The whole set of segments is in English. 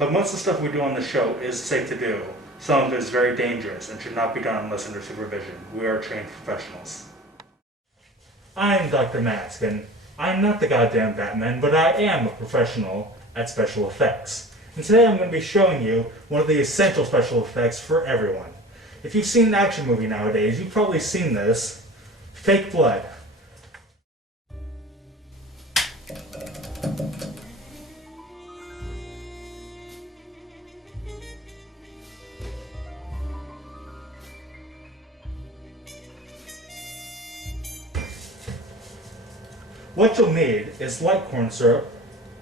But most of the stuff we do on the show is safe to do. Some of it is very dangerous and should not be done unless under supervision. We are trained professionals. I'm Dr. Mask, and I'm not the goddamn Batman, but I am a professional at special effects. And today I'm going to be showing you one of the essential special effects for everyone. If you've seen an action movie nowadays, you've probably seen this. Fake blood. What you'll need is light corn syrup,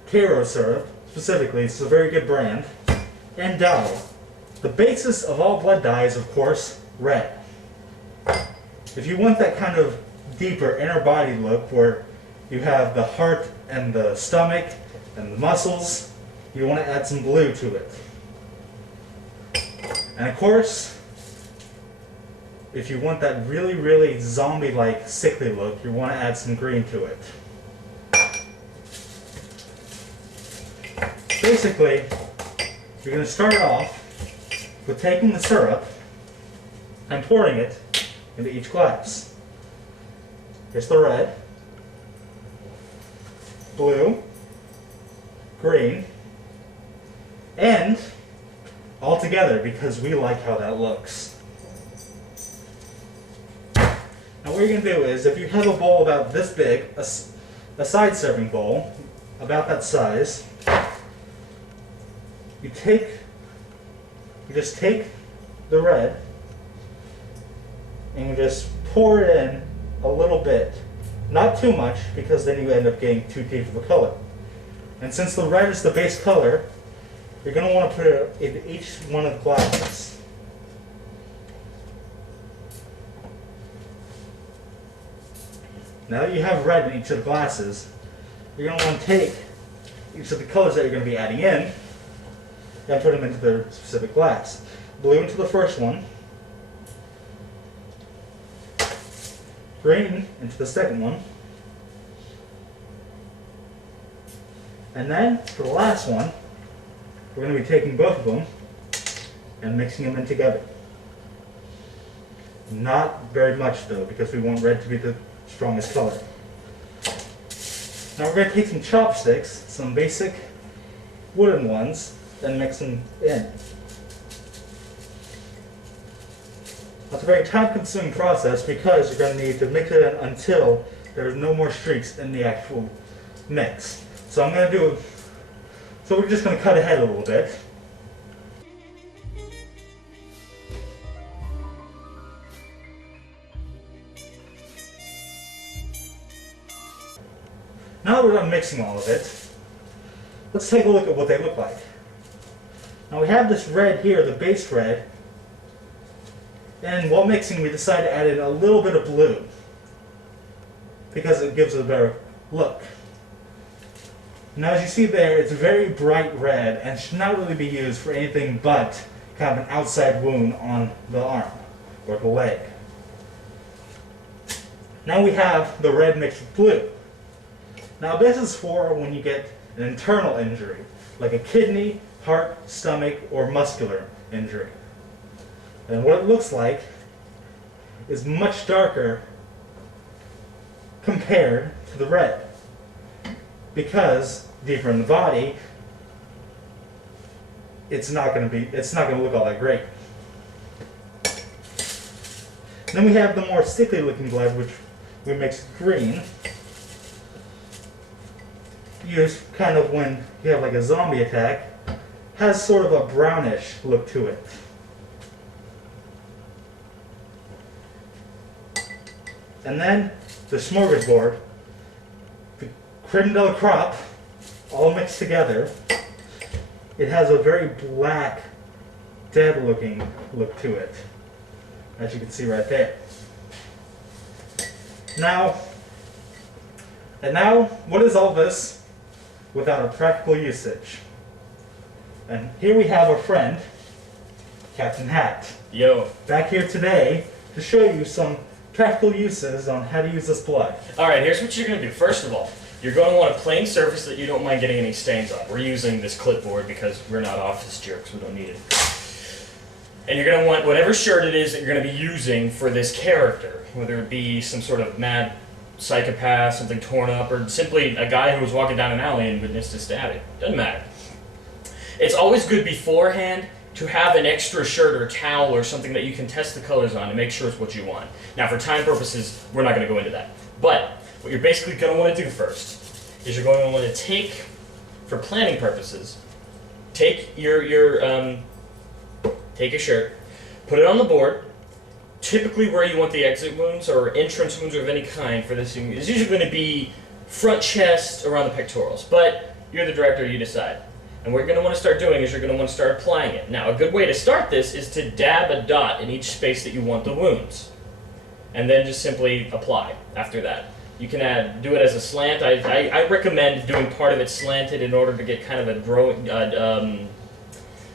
Karo syrup, specifically, it's a very good brand, and dye. The basis of all blood dye is, of course, red. If you want that kind of deeper inner body look where you have the heart and the stomach and the muscles, you want to add some blue to it. And of course, if you want that really, really zombie-like, sickly look, you want to add some green to it. Basically, you're going to start off with taking the syrup and pouring it into each glass. Here's the red, blue, green, and all together because we like how that looks. Now what you're going to do is, if you have a bowl about this big, a side serving bowl, about that size, you just take the red and you just pour it in a little bit. Not too much, because then you end up getting too deep of a color. And since the red is the base color, you're going to want to put it in each one of the glasses. Now that you have red in each of the glasses, you're going to want to take each of the colors that you're going to be adding in and put them into their specific glass. Blue into the first one, green into the second one, and then for the last one, we're going to be taking both of them and mixing them in together. Not very much though, because we want red to be the strongest color. Now we're going to take some chopsticks, some basic wooden ones, and mix them in. That's a very time-consuming process because you're going to need to mix it in until there's no more streaks in the actual mix. So we're just going to cut ahead a little bit. Now that we're done mixing all of it, let's take a look at what they look like. Now we have this red here, the base red, and while mixing we decided to add in a little bit of blue because it gives it a better look. Now as you see there, it's very bright red and should not really be used for anything but kind of an outside wound on the arm or the leg. Now we have the red mixed with blue. Now this is for when you get an internal injury, like a kidney, heart, stomach, or muscular injury. And what it looks like is much darker compared to the red, because deeper in the body, it's not going to look all that great. Then we have the more sickly looking blood, which we mix with green. Used kind of when you have like a zombie attack, has sort of a brownish look to it. And then the smorgasbord, the creme de la crop, all mixed together. It has a very black, dead looking look to it, as you can see right there. Now, what is all this without a practical usage? And here we have our friend, Captain Hat. Yo. Back here today to show you some practical uses on how to use this blood. Alright, here's what you're going to do. First of all, You're going to want a plain surface that you don't mind getting any stains on. We're using this clipboard because we're not office jerks, we don't need it. And you're going to want whatever shirt it is that you're going to be using for this character, whether it be some sort of mad psychopath, something torn up, or simply a guy who was walking down an alley and witnessed a stabbing. Doesn't matter. It's always good beforehand to have an extra shirt or towel or something that you can test the colors on to make sure it's what you want. Now, for time purposes, we're not going to go into that. But what you're basically going to want to do first is you're going to want to take, for planning purposes, take take a shirt, put it on the board. Typically where you want the exit wounds or entrance wounds of any kind for this is usually going to be front chest around the pectorals. But you're the director, you decide. And what you're going to want to start doing is you're going to want to start applying it. Now, a good way to start this is to dab a dot in each space that you want the wounds. And then just simply apply after that. You can do it as a slant. I recommend doing part of it slanted in order to get kind of a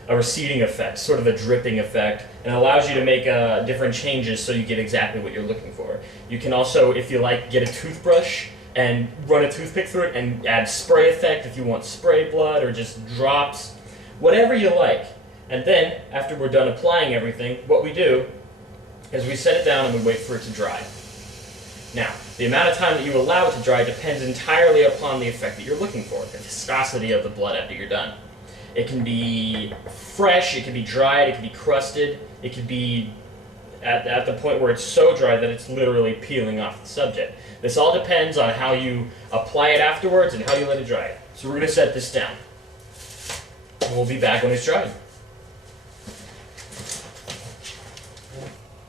a receding effect, sort of a dripping effect, and it allows you to make different changes so you get exactly what you're looking for. You can also, if you like, get a toothbrush and run a toothpick through it and add spray effect if you want spray blood or just drops, whatever you like. And then, after we're done applying everything, what we do is we set it down and we wait for it to dry. Now, the amount of time that you allow it to dry depends entirely upon the effect that you're looking for, the viscosity of the blood after you're done. It can be fresh, it can be dried, it can be crusted, it can be at the point where it's so dry that it's literally peeling off the subject. This all depends on how you apply it afterwards and how you let it dry. So we're going to set this down. And we'll be back when it's dried.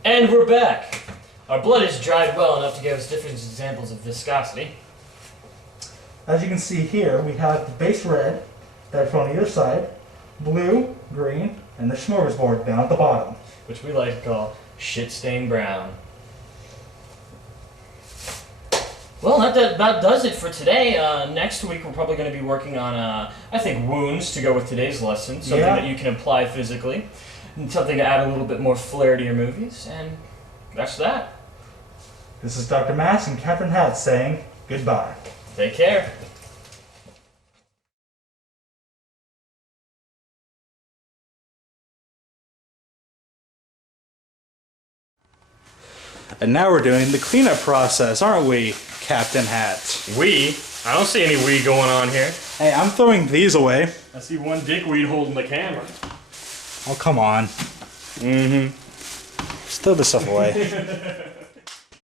And we're back. Our blood is dried well enough to give us different examples of viscosity. As you can see here, we have the base red that's on either side, blue, green, and the smorgasbord down at the bottom, which we like to call shit-stained brown. Well, that about does it for today. Next week we're probably going to be working on, I think, wounds to go with today's lesson, something that you can apply physically, and something to add a little bit more flair to your movies, and that's that. This is Dr. Mass and Captain Hat saying goodbye. Take care. And now we're doing the cleanup process, aren't we, Captain Hat? We? I don't see any we going on here. Hey, I'm throwing these away. I see one dickweed holding the camera. Oh, come on. Mm-hmm. Just throw this stuff away.